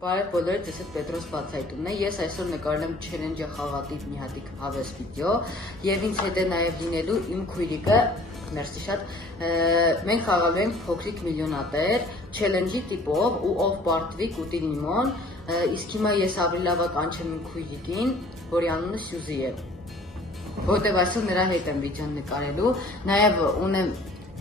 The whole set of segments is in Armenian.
Բարև բոլորիդ, ես եմ Պետրոս Բացայտունն է, ես այսօր նկարել եմ չելենջը խաղատիպ մի հատիկ հավես վիդեո և ինձ հետ է նաև լինելու իմ քույրիկը, մերսի շատ, մենք խաղալու ենք փոքրիկ միլիոնատեր չելենջի տիպով ու ով պարտվի կուտի լիմոն, իսկ հիմա ես ավելի լավ կանչեմ իմ քույրիկին, որի անունը Սյուզի է, որտև այսօր նրա հետ եմ վիդեոն նկարելու, նաև ունեմ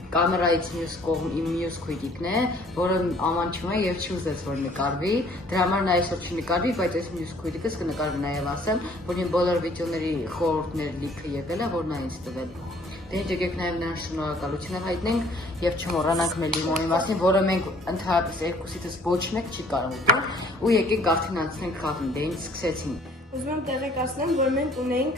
կամերայից մյուս կողմ իմ մյուս քույրիկն է, որը ամանչում է և չի ուզեց, որ նկարվի, դրա համար նա այսօր չի նկարվի, բայց այս մյուս քույրիկս կնկարվի նաև ասեմ, որ իմ բոլոր վիդեոների խորհուրդներ լիքը եկել է, որ նա ինձ տվել։ Դե ինչ եկեք նաև նրան շնորհակալություն հայտնենք և չմոռանանք մեր լիմոնի մասին, որը մենք ընդհանրապես երկուսիցս ոչ մեկ չի կարող ուտել, ու եկեք արդեն անցնենք խաղին, դե ինչ սկսեցինք։ Ուզում եմ տեղեկացնեմ, որ մենք ունենք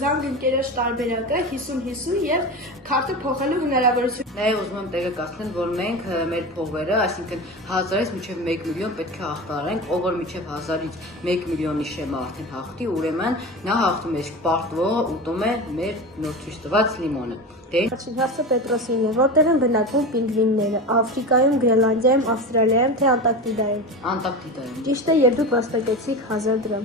զանգ ընկերոջ տարբերակը 50-50 եւ քարտը փոխելու հնարավորություն։ Նաև ուզում եմ տեղեկացնել, որ մենք մեր փողերը, այսինքն 1000-ից մինչև 1 միլիոն պետք է հաղթարենք, ով որ մինչև 1000-ից 1 միլիոնի շեմը արդեն հաղթի, ուրեմն նա հաղթում է, իսկ պարտվողը ուտում է մեր նոր ցույց տված լիմոնը։ Առաջին հարցը Պետրոսին է, որտեղ են բնակվում պինգվինները՝ Աֆրիկայում, Գրենլանդիայում, Ավստրալիայում, թե Անտարկտիդայում։ Անտարկտիդայում։ Ճիշտ է, եւ դուք վաստակեցիք 1000 դրամ։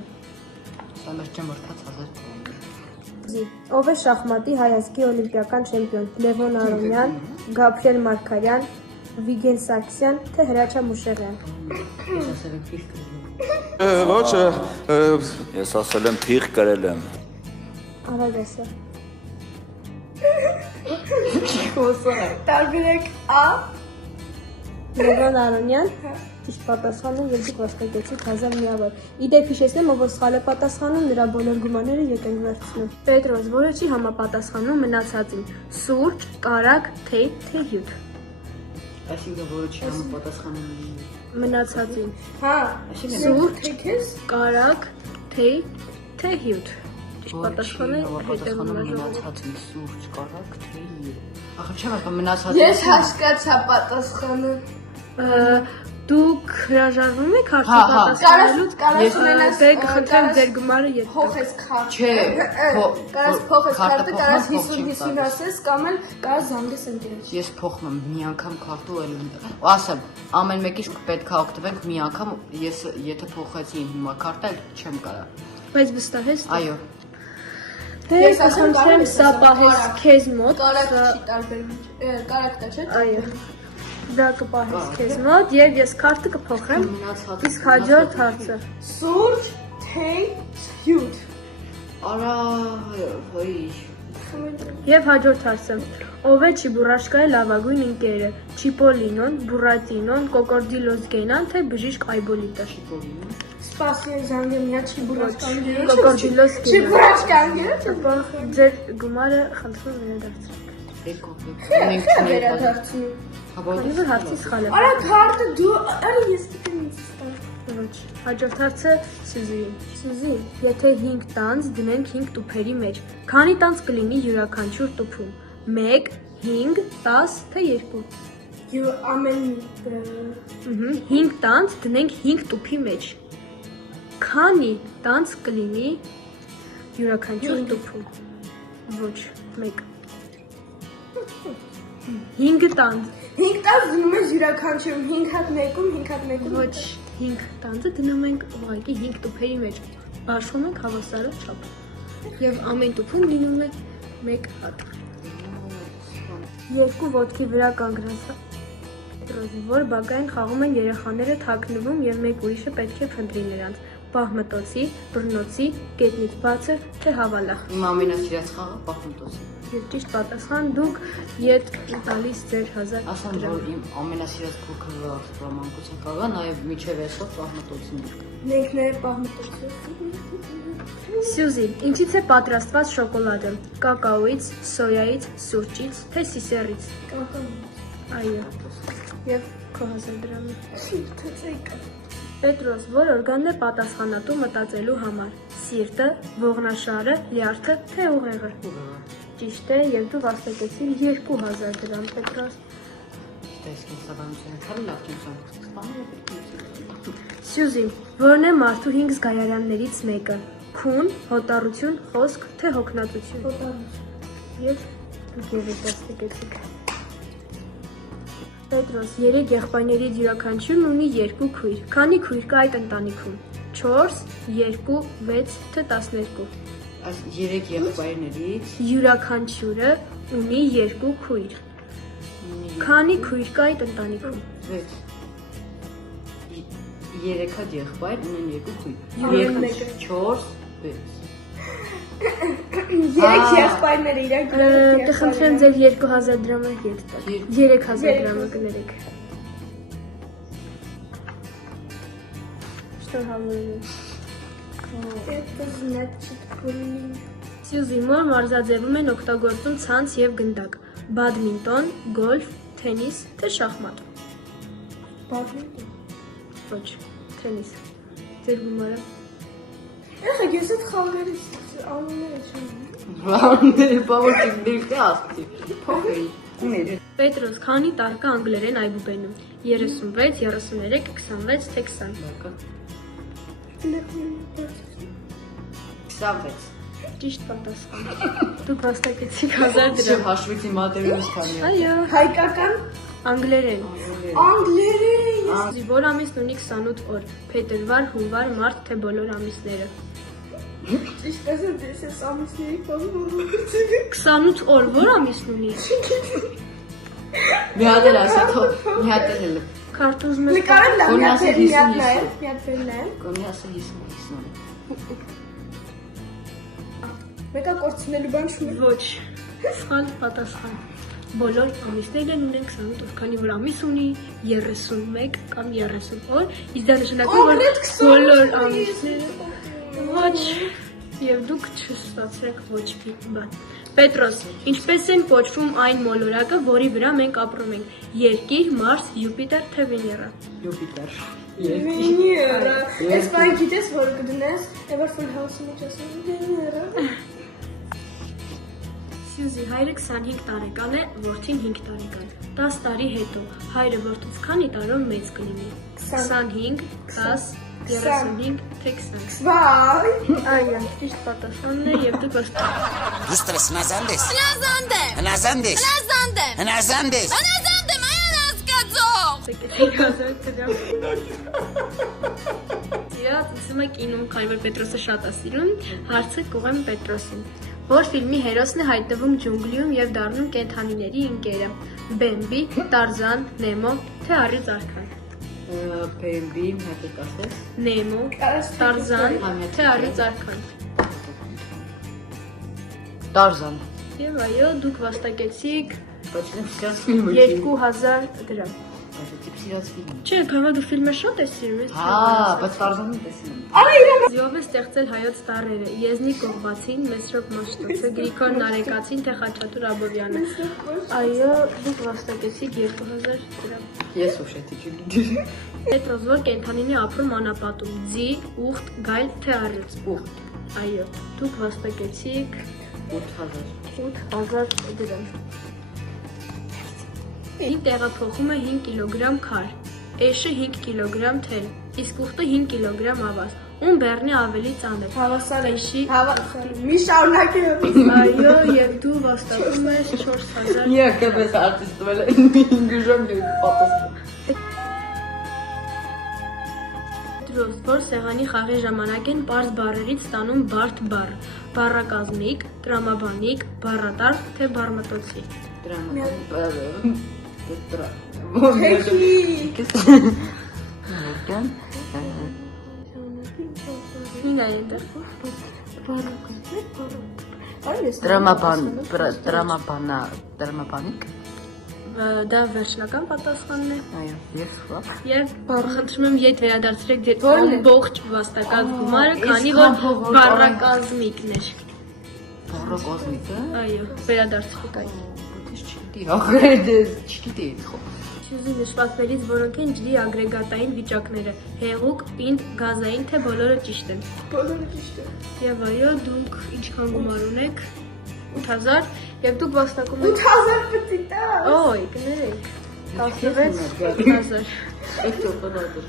Մեր ճմրթած 1000 դրամ։ Ով է շախմատի հայազգի օլիմպիական չեմպիոն՝ Լևոն Արոնյան, Գաբրիել Մարկարյան, Վիգեն Սարգսյան, թե Հրաչյա Մուշեղյան։ Ես ասել եմ փիղ կրել։ Ոչ, ես ասել եմ փիղ կրել եմ։ Արագեսը։ Տարբերակ A Լևոն Արոնյան, ճիշտ պատասխանը եւ դուք վաստակեցիք 1000 միավոր։ Իդեպ հիշեցնեմ, ով սխալ է պատասխանում, նրա բոլոր գումարները եկենք վերցնում։ Պետրոս, որը չի համապատասխանում մնացածին՝ սուրճ, կարագ, թեյ, թե հյութ։ Այսինքն որը չի համապատասխանում Մնացածին։ Հա, Սուրճ, թեքես կարագ, թեյ, թե հյութ։ Ճիշտ Որը չի պատասխանը համապատասխանում հետևում մնացածին սուրճ, կարագ, թեյ։ Ախր չեմ ասում մնացածին։ Ես հասկացա պատասխանը։ Դուք հրաժարվում եք հարցը պատասխանելու։ Կարաս ունենաս Դե խնդրեմ ձեր գումարը ետ տա։ փոխես քարտը։ Չէ, Կարաս փոխես քարտը, կարաս փոխ չեմ 50-50 տալիս։ ասես կամ էլ կարաս զանգես ընկերոջ։ Ես փոխում եմ մի անգամ քարտը ու ասեմ, ամեն մեկից պետք է օգտվենք մի անգամ, ես եթե փոխեցի հիմա քարտը, չեմ կարա։ Բայց վստահ ես։ Այո։ Դե Ես ասեմ, ասեմ, կարող սա պահես քեզ մոտ։ Կարակ չի տարբերվում։ Կարակ տա չէ։ Այո։ Դա կպահես քեզ մոտ եւ ես քարտը կփոխեմ։ Իսկ հաջորդ հարցը։ Սուրճ, թեյ, հյութ։ Արա, ոյ։ Եվ հաջորդ հարցը։ Ով է Չիբուրաշկայի լավագույն ընկերը՝ Չիպոլինոն, Բուրատինոն, Կոկորդիլոս Գենան, թե բժիշկ Այբոլիտը։ Սպասի զանգեմ միա Չիբուրաշկան գերոջ։ Կոկորդիլոս Գենան։ Չիբուրաշկան գերոջ։ Ձեր գումարը խնդրում եմ վերադարձրեք։ Վերադարձնում։ Քանի որ հարցի սխալ է։ Արա քարտը դու, արա ես գիտեմ ինձ ստա։ Ոչ։ Հաջորդ հարցը Սյուզիին։ Սյուզի, եթե 5 տանձ դնենք 5 տուփերի մեջ, քանի տանձ կլինի յուրաքանչյուր տուփում։ 1, 5, 10, թե 2։ Եվ ամեն 5 տանձ դնենք 5 տուփի մեջ։ Քանի տանձ կլինի յուրաքանչյուր տուփում։ Ոչ, 1։ 5 տանձ։ 5 տանձ դնում ես յուրաքանչյուրում 5 հատ մեկում, 5 հատ մեկում։ Ոչ, 5 տանձը դնում ենք ուղղակի 5 տուփերի մեջ։ Բաշխում ենք հավասարը չափ։ Եվ ամեն տուփում լինում է 1 հատ։ Երկու ոտքի վրա կանգնած որ բակային խաղում են երեխաները թաքնվում եւ մեկ ուրիշը պետք է փնտրի նրանց։ Պահմտոցի, բռնոցի, կետնից բացը, թե հավալախ։ Իմ ամենասիրած խաղը պահմտոցն է։ Եվ ճիշտ պատասխան դուք ետ տալիս ձեր 1000 Ասեմ, որ իմ ամենասիրած փոքր սպրամանկության խաղը նաև միջև այսօր պահմտոցն է։ Մենք նաև պահմտոցը։ Սյուզի, ինչից է պատրաստված շոկոլադը։ Կակաոից, սոյայից, սուրճից, թե սիսեռից։ Այո։ Եվ քո 1000 դրամը։ Պետրոս, որ օրգանն է պատասխանատու մտածելու համար։ Սիրտը, ողնաշարը, լյարդը, թե ուղեղը։ Ճիշտ է, եւ դու վաստակեցիր 2000 դրամ, Պետրոս։ Տեսքին սավանության քարը լավ չունի։ Սյուզի, որն է մարդու 5 զգայարաններից մեկը։ Քուն, հոտառություն, խոսք, թե հոգնածություն։ Հոտառություն։ Եվ դուք ևս վաստակեցիք։ Պետրոս, 3 եղբայրներից յուրաքանչյուրն ունի 2 քույր։ Քանի քույր կա այդ ընտանիքում։ 4, 2, 6, թե 12։ Այս 3 եղբայրներից Յուրաքանչյուրը ունի 2 քույր։ Քանի քույր կա այդ ընտանիքում։ 6 3 հատ եղբայր ունեն 2 քույր։ Ուրեմն մեկը 4 6 Երեք եղբայրները իրար Դե խնդրեմ ձեր 2000 դրամը հետ տալ։ 3000 դրամը կներեք։ Что համարում։ Это значит курить. Սյուզի մոր մարզաձևում են օգտագործում ցանց եւ գնդակ։ Բադմինտոն, գոլֆ, թենիս, թե շախմատ։ Բադմինտոն։ Ոչ, թենիս։ Ձեր գումարը։ Ահա ես այդ խաղերից անունները չունեմ։ Բանը բավական դեպի ասති։ Փոխեի։ Ուներ։ Պետրոս, քանի տառ կա անգլերեն այբուբենում։ 36, 33, 26, թե 20։ Սավեց։ Ճիշտ պատասխան։ Դուք վաստակեցիք 1000 Դե դրամ։ հաշվեցի մատերիալ իսպանիա։ Այո, Հայկական անգլերեն։ անգլերեն։ Որ ամիսն ունի 28 օր։ Փետրվար, հունվար, մարտ, թե բոլոր ամիսները։ Ճիշտ ասած ես այս ամիսների բանը 28 օր որ ամիսն ունի։ Մի հատ էլ ասա թո, մի հատ էլ։ Քարտուզում ես Նկարել լավ Կոնի ասա 50, միատներն Կոնի ասա 50։ Մեկը կորցնելու բան չունի։ ոչ։ Սխալ պատասխան։ Բոլոր ամիսներն ունեն 28 օր, քանի որ ամիս ունի 31 կամ 30 օր, իսկ դա նշանակում է որ բոլոր ամիսները ոչ եւ դուք չստացեք ոչ մի բան։ Պետրոս, ինչպես են կոչվում այն մոլորակը, որի վրա մենք ապրում ենք։ Երկիր, Մարս, Յուպիտեր, թե Վեներա։ Յուպիտեր։ Վեներա։ Այս բան գիտես որ կդնես, ever full house-ի մեջ ասում Վեներա։ Սյուզի հայրը 25 տարեկան է, որդին 5 տարեկան։ 10 տարի հետո հայրը որդուց քանի տարով մեծ կլինի։ 25, 10, 35, թե 20։ Վայ։ Այո, ճիշտ պատասխանն է եւ դուք ոստակ։ Ուստրես հնազանդ ես։ Հնազանդեմ, Հնազանդ ես։ հնազանդեմ, Հնազանդ ես։ հնազանդեմ, այն հասկացող։ Եկեք հազար դրամ։ Սիրած, ասում եք ինում, քանի որ Պետրոսը շատ է սիրում, հարցը կուղեմ Պետրոսին։ Որ ֆիլմի հերոսն է հայտնվում ջունգլիում եւ դառնում կենդանիների ընկերը։ Բեմբի, Տարզան, Նեմո, թե Առյուծ արքան։ Բեմբի, հատիկ ասես։ Նեմո, Տարզան, թե Առյուծ արքան։ Տարզան։ Եվ այո, դուք վաստակեցիք Բայց ինձ սիրած ֆիլմը չի։ 2000 դրամ։ Բայց դիպ սիրած ֆիլմ։ Չէ, քանի դու ֆիլմը շատ ես սիրում, ես Բայց Տարզանը տեսնում եմ։ Ձիով է ստեղծել հայոց տառերը, Եզնի Կողբացին, Մեսրոպ Մաշտոցը, Գրիգոր Նարեկացին, թե Խաչատուր Աբովյանը։ Այո, դուք վաստակեցիք 2000 դրամ։ Ես ուշեցի չգիտի։ Պետրոս, որ կենդանին է ապրում անապատում, ձի, ուղտ, գայլ, թե առյուծ։ Ուխտ։ Այո, դուք վաստակեցիք 8000։ 8000 դրամ։ Ինչ տեղափոխում է 5 կիլոգրամ քար, էշը 5 կիլոգրամ թել, իսկ ուղտը 5 կիլոգրամ ավազ։ Ում բեռնի ավելի ծանր։ Հավասար է։ Էշի Հավասար։ Մի շարունակեմ։ Այո, եւ դու վաստակում ես 4000։ Եկե պես արտիստվել են գժամ եւ պատասխան։ Դրոս, որ սեղանի խաղի ժամանակ են պարզ բառերից ստանում բարդ բառ, բառակազմիկ, տրամաբանիկ, բառատար, թե բառմտոցի։ Ինգ է այնտեղ։ Տրամաբանիկ։ Դա վերջնական պատասխանն է։ Այո, ես խա։ Եվ խնդրում եմ ետ վերադարձրեք ձեր ամբողջ վաստակած գումարը, քանի որ բառակազմիկն էր։ Բառակազմիկը։ Այո, վերադարձրեք այդ։ Ես չգիտի, ախր չգիտի ხო։ Սյուզի նշվածներից որոնք են ջրի ագրեգատային վիճակները՝ հեղուկ, պինդ, գազային, թե բոլորը ճիշտ են։ Բոլորը ճիշտ է։ Եվ այո, դուք ինչքան գումար ունեք։ 8000 եւ դուք վաստակում եք 8000 պետք է տա։ Օй, կներեք։ 16000։ Էկտոպոնատը։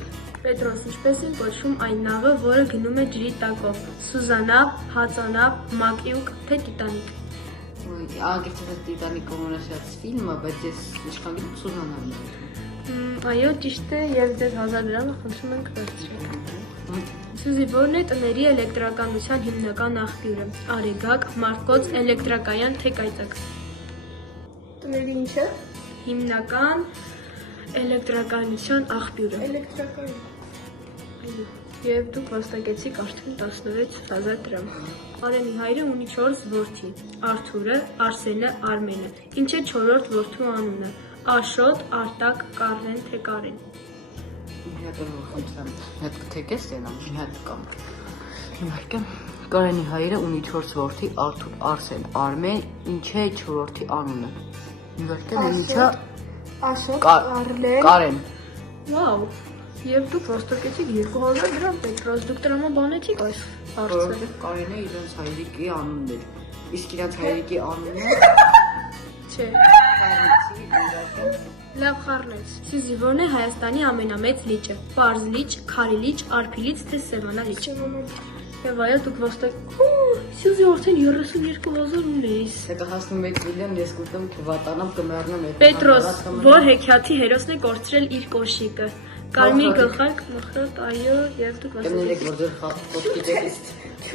Պետրոս, ինչպես են կոչվում այն նավը, որը գնում է ջրի տակով։ Սուզանավ, հածանավ, մակյուկ, թե տիտանիկ։ Անգլիացի Տիտանիկը ունեցած ֆիլմը, բայց ես ինչքան գիտեմ Սուզաննան է։ Այո, ճիշտ է, եւ ձեզ 1000 դրամ խնդրում ենք վերցրել։ Սյուզի, որն է տների էլեկտրականության հիմնական աղբյուրը։ Արեգակ, մարտկոց, էլեկտրակայան, թե կայծակ։ Տների ինչը։ Հիմնական էլեկտրականության աղբյուրը։ Էլեկտրական։ Այո։ Եվ դուք վաստակեցիք արդեն 16000 դրամ։ Արենի հայրը ունի 4 որդի՝ Արթուրը, Արսենը, Արմենը։ Ինչ է 4-րդ որդու անունը։ Աշոտ, Արտակ, Կարեն, թե Կարեն։ Մի հատ խնդրեմ, հետ կթեկես տենամ, մի հատ կամ։ Իհարկե, Կարենի հայրը ունի 4 որդի՝ Արթուր, Արսեն, Արմեն, ինչ է 4-որդի անունը։ Իհարկե, ինչա Աշոտ, Արլեն։ Կարեն։ Վաու։ Եվ դուք ոստակեցիք 2000 դրամ, Պետրոս, դուք տրամաբանեցիք այս հարցը։ Կարենը իրենց հայրիկի անունն էր։ Իսկ իրենց հայրիկի անունը Չէ։ Լավ խառնեց։ Սյուզի, որն է Հայաստանի ամենամեծ լիճը։ Պարզ լիճ, Քարի լիճ, Արփի լիճ, թե Սևանա լիճ։ Եվ այո, դուք ոստակ։ Սյուզի արդեն 32000 ունես։ Դա հասնում 1 միլիոն, ես կուտեմ կվատանամ կմեռնեմ այդ։ Պետրոս, որ հեքիաթի հերոսն է կորցրել իր կոշիկը։ Կարմիր գլխարկ, մխրոտ, այո, եւ դուք Կներեք, որ ձեր խոսքի տեքս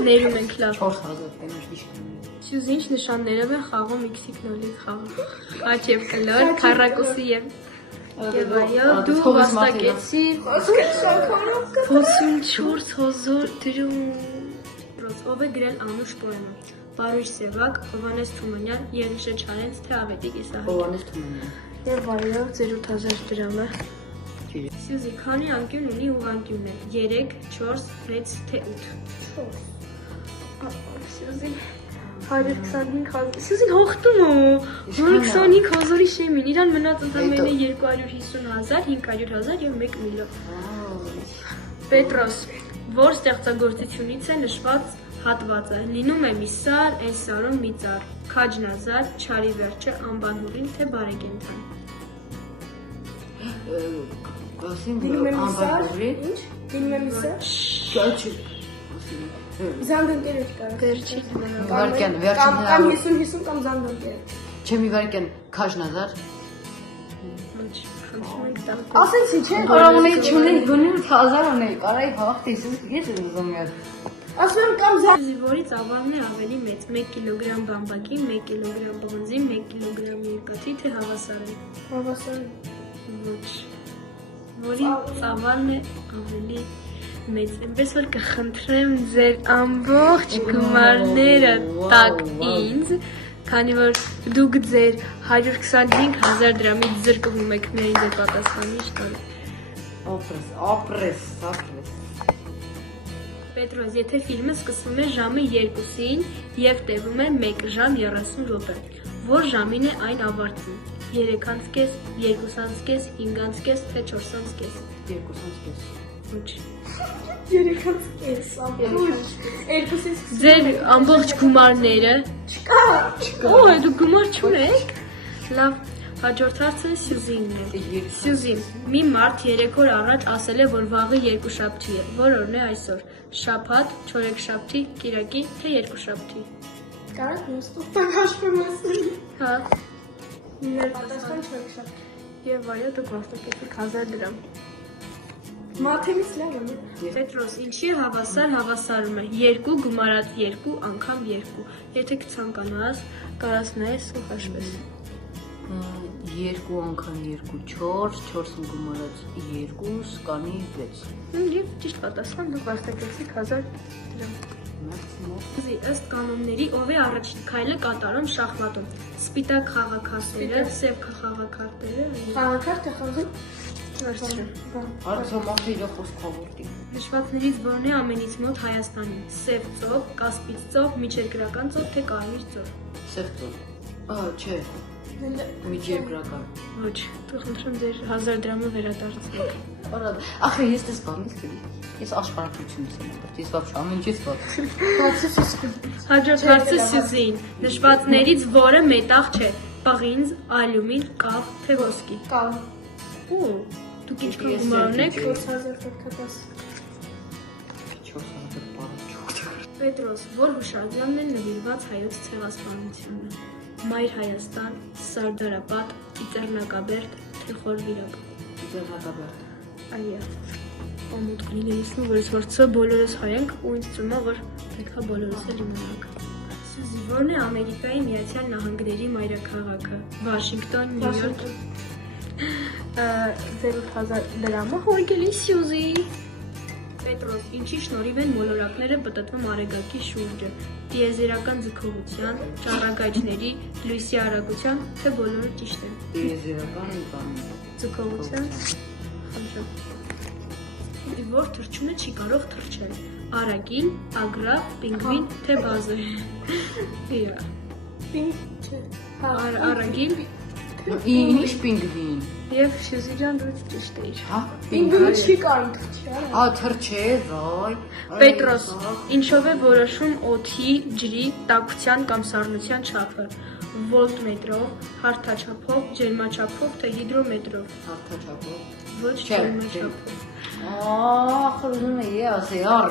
ներում ենք լավ։ 4000 տենար իշք։ Սյուզի, ինչ նշաններով է խաղում X-ի նոլիկ խաղը։ Աճ եւ կլոր, քառակուսի եւ այո, դու վաստակեցիր 44000 դրամ։ Ով է գրել Անուշ պոեմը։ Բարույր Սևակ, Հովանես Թումանյան, Եղիշե Չարենց, թե Ավետիք Իսահակ։ Հովանես Թումանյան։ Եվ այո, 8000 դրամը։ Սյուզի, քանի անկյուն ունի ուղղանկյունը։ 3, 4, 6, թե 8։ Սյուզի 125,000 Սյուզին հողտում է 125,000-ի շեմին, իրան մնաց ընդամենը 250,000, 500,000 եւ 1 միլիոն։ Պետրոս, որ ստեղծագործությունից է նշված հատվածը, լինում է մի սար, այն սարում մի ծառ, քաջնազար, չարի վերջը, անբանհուրին, թե բարեկենդան։ Դինում եմ անբարբուրի։ Ինչ։ Դինում եմ իսը։ Կաչի։ Զանգընկերոջ կարող։ Վերջին Վարկյան, Կամ վերջին 50-50 կամ զանգընկեր։ Չեմի վարկյան քաշնազար։ Ասեցի, չէ։ Կարողանայի չունեի, բնի 8000 ունեի, կարայի հաղթի, ես ուզում եմ։ Ասում եմ կամ զանգ։ Սյուզի, որի ծավալն է ավելի մեծ, 1 կիլոգրամ բամբակի, 1 կիլոգրամ բղնձի, 1 կիլոգրամ երկաթի, թե հավասարի։ Հավասար։ Ոչ։ Որի ծավալն է ավելի մեծ, այնպես որ կխնդրեմ ձեր ամբողջ գումարները տակ ինձ, քանի որ դուք ձեր 125,000 դրամից զրկվում եք միայն ձեր պատասխանի չտալու։ Ապրես։ Պետրոս, եթե ֆիլմը սկսվում է ժամը 2-ին եւ տևում է 1 ժամ 30 րոպե, որ ժամին է այն ավարտվում։ 3:30, 2:30, 5:30, թե 4:30։ 2:30։ Ոչ։ 3:30, ապուշ։ 2-ից Ձեր ամբողջ գումարները չկա։ Օ, դու գումար չունեք։ Լավ, հաջորդ հարցը Սյուզինն է։ Սյուզի, մի մարդ 3 օր առաջ ասել է, որ վաղը երկուշաբթի է։ Որ օրն է այսօր։ Շաբաթ, չորեքշաբթի, կիրակի, թե երկուշաբթի։ Կարա նստում հաշվում ես։ Հա։ Պատասխան չեք։ Եվ այո, դուք վաստակեցիք 1000 դրամ։ Մաթեմից լավ է։ Պետրոս, ինչի է հավասարում է 2 գումարած 2 անգամ 2։ Եթե կցանկանաս, կարաս նայես ու հաշվես։ 2 անգամ 2 4, 4 գումարած 2, կանի 6։ Եվ ճիշտ պատասխան դուք վաստակեցիք 1000 դրամ։ Ըստ կանոնների ով է առաջին քայլը կատարում շախմատում։ Սպիտակ խաղաքասերը, սև խաղաքարտերը։ Խաղաքարտը խաղի։ Արցամախի իր խոսքավորտի։ Նշվածներից որն է ամենից մոտ Հայաստանին։ Սև ծով, Կասպից ծով, միջերկրական ծով, թե կարմիր ծով։ Սև ծով։ Չէ։ Միջերկրական։ Ոչ, դու խնդրում ձեր 1000 դրամը վերադարձնեք։ Ախր ես դες բանից կլի։ Ես աշխարհությունից եմ ապրել։ Ես ոչ ամեն ինչից ոչ։ Հաջորդ հարցը Սյուզին։ Նշվածներից որը մետաղ չէ։ Պղինձ, ալյումին, կավ, թե ոսկի։ Կավ։ Ու դուք ինչքան գումար ունեք։ 4010։ 400 բառ չուք։ Պետրոս, որ հուշարձանն է նվիրված հայոց ցեղասպանությանը։ Մայր Հայաստան, Սարդարապատ, Ծիծեռնակաբերդ, թե Խորվիրապ։ Ձեռնակաբերդ։ Այո։ Ամոթ կլինեիսնու, որ սվարցը բոլորս հայենք ու ինձ ծում է, որ պետքա բոլորս էլ իմանանք։ Սյուզի, որն է Ամերիկայի Միացյալ Նահանգների մայրաքաղաքը։ Վաշինգտոն, Նյու Յորք։ 0,000 դրամը հորգելի Սյուզի։ Պետրոս, ինչի շնորհիվ են մոլորակները պտտվում արեգակի շուրջը։ Տիեզերական ձգողության, ճառագայթների, լույսի արագության, թե բոլորը ճիշտ են։ Տիեզերական բան։ Ձգողության։ Խնդրեմ։ Որ թռչունը չի կարող թռչել։ Արագիլ, ագրա, պինգվին, թե բազը։ Իա։ Pink չէ։ Արագիլ Ինչ պինգվին։ եւ Սյուզի ջան դու ճիշտ էիր։ Հա, Pink-ը չի կարող թռչի։ Ա թռչե, վայ։ Պետրոս, ինչով է որոշում օդի, ջրի, տաքության կամ սառնության չափը։ Վոլտմետրով, հարթաչափով, ջերմաչափով, թե հիդրոմետրով։ Հարթաչափով։ Ոչ ջերմաչափով։ Ահ, ուզում եի ասել, առ։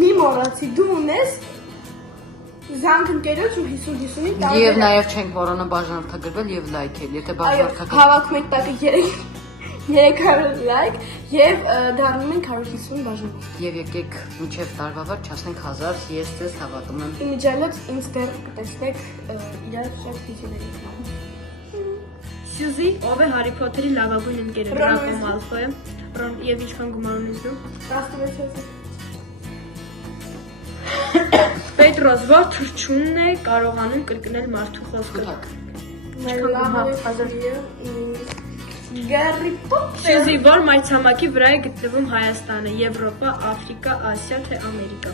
Մի մոռացի, դու ունես զանգ ընկերոջ ու 50-50-ի տարբեր։ Եվ նաև չենք մոռանա բաժանորդագրվել եւ լայքել, եթե Այո, բաժանորդագրվել։ հավաքում եք տակը 300 լայք եւ դառնում ենք 150 բաժանորդ։ Եվ եկեք մինչև տարվա վար չասենք 1000, ես ձեզ հավատում եմ։ Իմիջիալոց ինձ դեռ կտեսնեք իրար շատ ֆիզիոների։ Սյուզի, ով է Հարի Փոթերի լավագույն ընկերը, Դրակո Մալֆոյը։ Ռոն, եւ ինչքան գումար ունես դու։ 16000։ Պետրոս, որ թռչունն է կարողանում կրկնել մարդու խոսքը։ Գարի Պոթեր։ Սյուզի, որ մայրցամաքի վրա է գտնվում Հայաստանը, Եվրոպա, Աֆրիկա, Ասիա, թե Ամերիկա։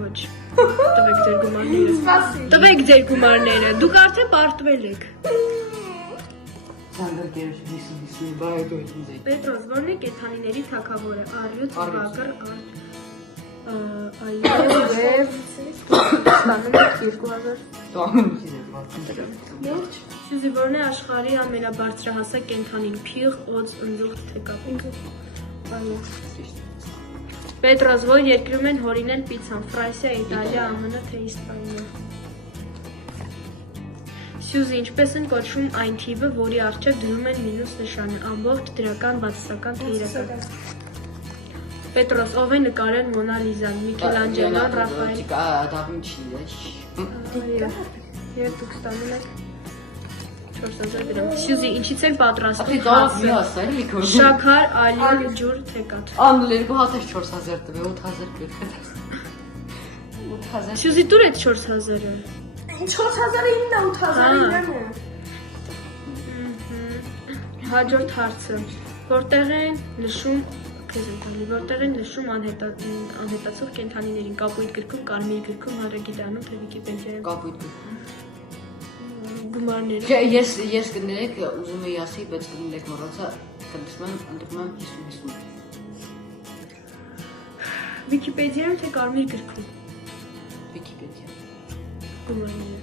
Ոչ։ Տվեք ձեր գումարները։ Սպասի։ Տվեք ձեր գումարները։ Դուք արդեն պարտվել եք։ Սանդրկերուշ 50-50 բայգոյթին ձեի։ Պետրոս, որն է կենդանիների թագավորը, առյուծ, Առյուծ։ վագր, այո, ստանում եք 2000։ Տոմինքի ձեզ մարդին։ Սյուզի, որն է աշխարհի ամենաբարձրահասակ կենդանին, փիղ, օձ, ընձուղ, թե կապ։ Այո։ Պետրոս, որ երկրում են հորինել պիցան, Ֆրանսիա, Իտալիա, ԱՄՆ, թե Իսպանիա։ Սյուզի, ինչպես են կոչվում այն թիվը, որի առջև դնում են մինուս նշանը, ամբողջ, դրական, բացասական, թե իրական։ Պետրոս, ով է նկարել Մոնա Լիզան, Միքելանջելոն, Ռաֆայել։ Դա ինչի է։ Եվ դուք ստանում եք 4000 դրամ։ Սյուզի, ինչից են պատրաստվում Ախի դա մի ասա, էլի քո։ շաքար, ալյուր, ջուր, թեկատ։ Անլեր գոհատես 4000 տվե 8000 կրկնես։ 8000։ Սյուզի, դուր այդ 4000-ը։ 4000-ին 8000-ին է։ Հաջորդ հարցը։ Որտեղ են նշում քեզ ընտանի, որտեղ են նշում անհետացող կենդանիներին, Կապույտ գրքում, Կարմիր գրքում, Հանրագիտանում, թե Վիկիպեդիայում։ Կապույտ։ Գումարները։ Չէ, ես կներեք ուզում եի ասի, բայց կներեք մոռացա, ընտրում եմ 50-50։ Վիկիպեդիայում, թե Կարմիր գրքում։ Վիկիպեդիա։ Գումարները։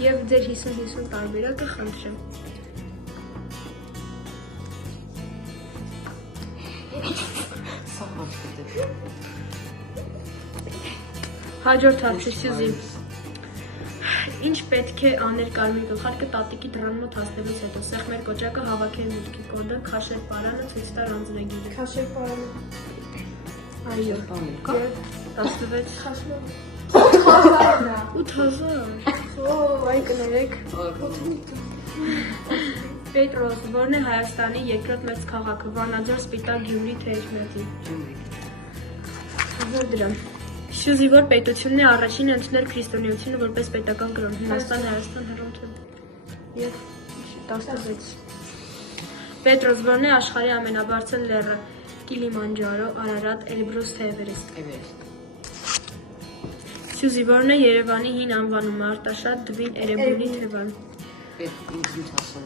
Եվ ձեր 50-50 տարբերակը խնդրեմ։ Սա ոչ պետք։ Հաջորդ հարցը Սյուզի։ Ինչ պետք է անել Կարմիր գլխարկը տատիկի դռան մոտ հասնելուց հետո։ Սեղմեր կոճակը, հավաքել մուտքի կոդը, քաշել պարանը, ցույց տալ անձնագիրը։ Քաշել պարանը։ Այո։ Կա։ 16 Քաշել։ 8000։ Այ կներեք։ Պետրոս, որն է Հայաստանի երկրորդ մեծ քաղաքը, Վանաձոր, Սպիտակ, Գյումրի, թե Էջմիածին։ 1000 դրամ։ Սյուզի, որ պետությունն է առաջինը ընդունել քրիստոնեությունը որպես պետական կրոն, Հունաստան, Հայաստան, Հռոմթ։ Եվ 16։ Պետրոս, որն է աշխարհի ամենաբարձր լեռը, Կիլիմանջարո, Արարատ, Էլբրուս, թե Էվերեստ։ Էվերեստ։ Սյուզի, որն է Երևանի հին անվանումը, Արտաշատ, Դվին, Էրեբունի, Թևան։ Ինձ ասել։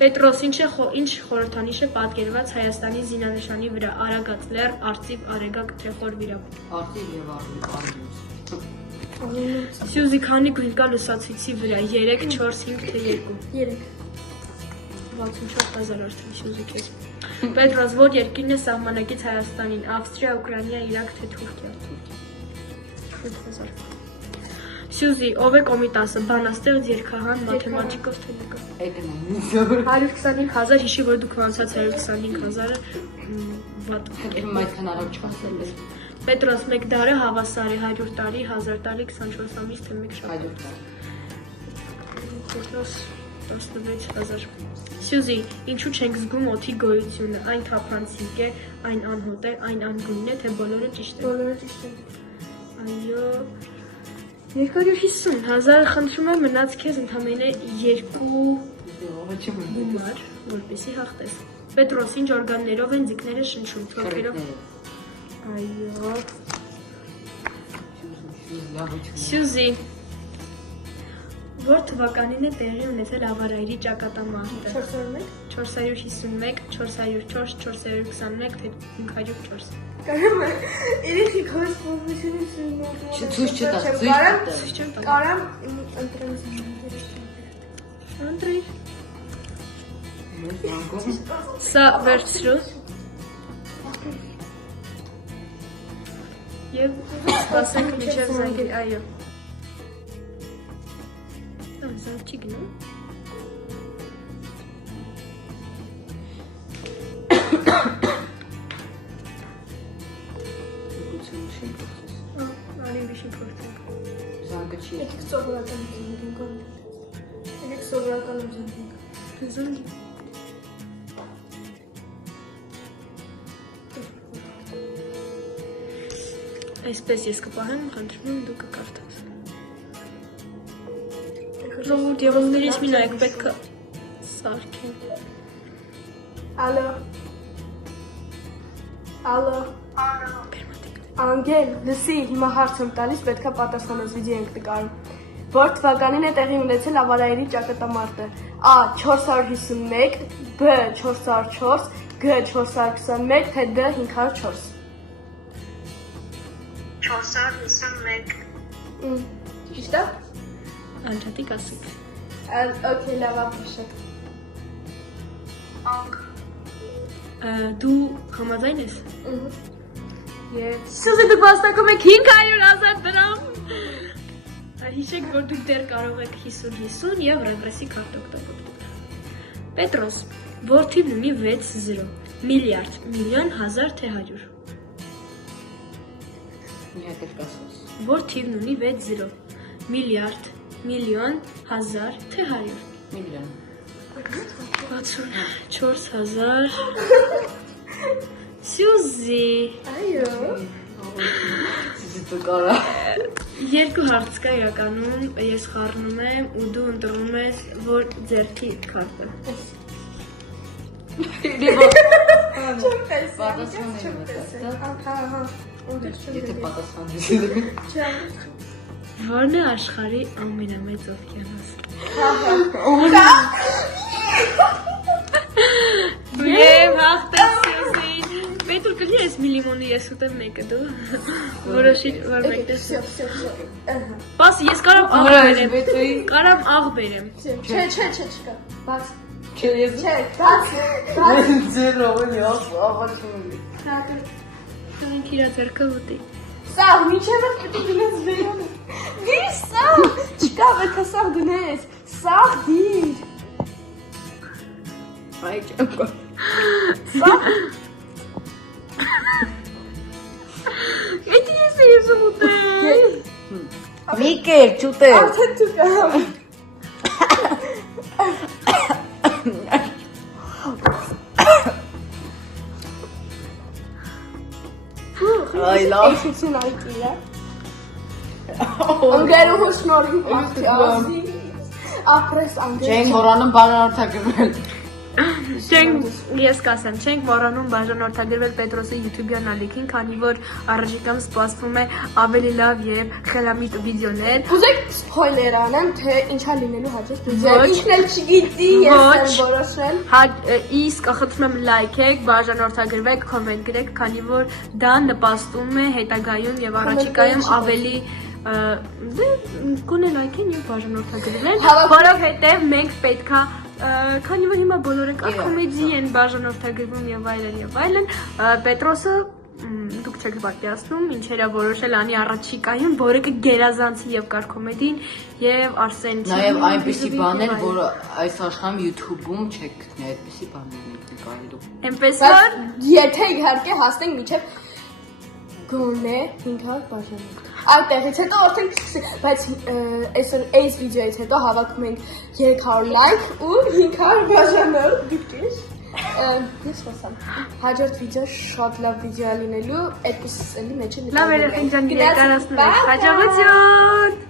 Պետրոս, ինչ խորհրդանիշ է պատկերված Հայաստանի զինանշանի վրա, Արագած լեռ, Արծիվ, Արեգակ, թե Խորվիրապ։ Արծիվ եւ Արյուծ։ Սյուզի, քանի գույն կա լուսացույցի վրա, 3, 4, 5, թե 2։ 3։ 64000 արդեն Սյուզի քեզ։ Պետրոս, որ երկիրն է սահմանակից Հայաստանին, Ավստրիա, Ուկրաինա, Իրաք, թե Թուրքիա։ 7000։ Սյուզի, ով է Կոմիտասը, բանաստեղծ, երգահան, մաթեմատիկոս, թե նկար։ Էգնային 125,000, հիշի, որ դուք անցած 125,000-ը վատ։ Իմ այդքան արագ չխասել ես Պետրոս, մեկ դարը հավասար է 100 տարի, 1000 տարի, 24 ամիս, թե մեկ շաբաթ։ 100 տարի Պետրոս 16,000 Սյուզի, ինչու չենք զգում օդի գոյությունը, այն թափանցիկ է, այն անհոտ է, այն անգույն է, թե բոլորը ճիշտ են։ Բոլորը ճիշտ են։ Այո 250,000 խնդրում եմ մնաց քեզ ընդամենը 2 գումար, որպեսի հաղթես։ Պետրոս, ինչ օրգաններով են ձիկները շնչում, թոքերով։ Այո։ Սյուզի, որ թվականին է տեղի ունեցել ավարայրի ճակատամարտը։ 451, 404, 421, թե 504։ Կարամ երեխի քոս փոփոխությունից Ցույց չտա կարամ ընտրեմ Անդրեյ Սա վերցրու Եվ սպասենք մինչև զանգերի, այո Զանգ չի գնում Արին բիշին փորձենք Զանգը չի Եք սովորական զանգենք Եք սովորական զանգենք Զանգի Այսպես ես կպահեմ, խնդրում եմ դու կկարդաս Ժողովուրդ եղողներից մի նայեք պետք է սարքեն Ալո Անգել, լսի, հիմա հարց եմ տալիս, պետքա պատասխանես վիդեո ենք նկարում Որ թվականին է տեղի ունեցել ավարայրի ճակատամարտը A. 451 B. 404 G. 421 թե D. 504 451 Ճիշտ է? Անջատիկ ասիք Okay, լավ ապրիշակ Դու համաձայն ես? Սյուզի դուք վաստակում եք 500,000 դրամ Հիշեք, որ դուք դեռ կարող եք 50-50 և ռեգրեսի քարտ օգտագործել Պետրոս, որ թիվն ունի 6 0 Միլիարդ, միլիոն, հազար, թե 100 Մի հատ էլ կասես Որ թիվն ունի 6 0 Միլիարդ, միլիոն, հազար, թե 100 Միլիոն 64,000 Սյուզի Այո Դու կարա Երկու հարց կա իրականում ես խառնում եմ ու դու ընտրում ես որ ձեռքի քարտը Եթե պատասխանես Որն է աշխարհի ամենամեծ օվկիանոս Եվ հաղթեց Սյուզին Պետր կլի ես մի լիմոնի ես ուտեմ մեկը դու Որոշի որ մեկտես Պաս ես կարամ աղ բերեմ Կարամ աղ բերեմ Չէ, չկա Բաց Չէ, ես Չէ, բաց Ձերով ես ավաչում Դրանք իրա ձեռքը ուտի Սաղ, միջև է պետք է դնես վերոնը Դիր սաղ Չկա պետք է սաղ դնես Սաղ դիր Այ չակա Սաղ Էդի ես ես ուտել Մի կեր, չուտել Արդեն դու կամ Այ լավ Էշություն այդի է Անգերու հոշնորի պախտի ազի Ապրես անգեր Չեն հորանում բանանորդագրվել Ես կասեմ, չենք մոռանում բաժանորդագրվել Պետրոսի YouTube-յան ալիքին, քանի որ առայժմ սպասվում է ավելի լավ եւ խելամիտ վիդեոներ։ Ուզեք սփոյլեր անեմ, թե ինչա լինելու հաջորդ վիդեոը։ Ինչն էլ չգիտի, ես եմ որոշել։ Իսկ խնդրում եմ լայքեք, բաժանորդագրվեք, կոմենտ գրեք, քանի որ դա նպաստում է հետագայում եւ առաջիկայում ավելի գոնե լայքեն եւ բաժանորդագրվեն, որովհետեւ մենք պետքա Քանի որ հիմա բոլորը կոմեդի են բաժանորդագրվում եւ այլն, Պետրոսը դուք չեք պատկերացնում ինչերա որոշել անի առաջիկայում, որը կգերազանցի եւ Կարգոմեդին եւ Արսեն Նաեւ այնպիսի բաներ, որ այս աշխարհում YouTube-ում չեք գտնի, այդպիսի բաներ եք նկարելու։ Էնպես որ Եթե իհարկե հասնենք միջև գոնե 500 բաժանակ։ Այդտեղից հետո արդեն կսկսի, բայց այս վիդեոից հետո հավաքում ենք 300 լայք ու 500 բաժանակ, դիտես։ Ես խոսամ։ Հաջորդ վիդեո շատ լավ վիդեո լինելու, այդպես էլի մեջը լավ երեխեքան ներկայացնում եք։ Հաջողություն։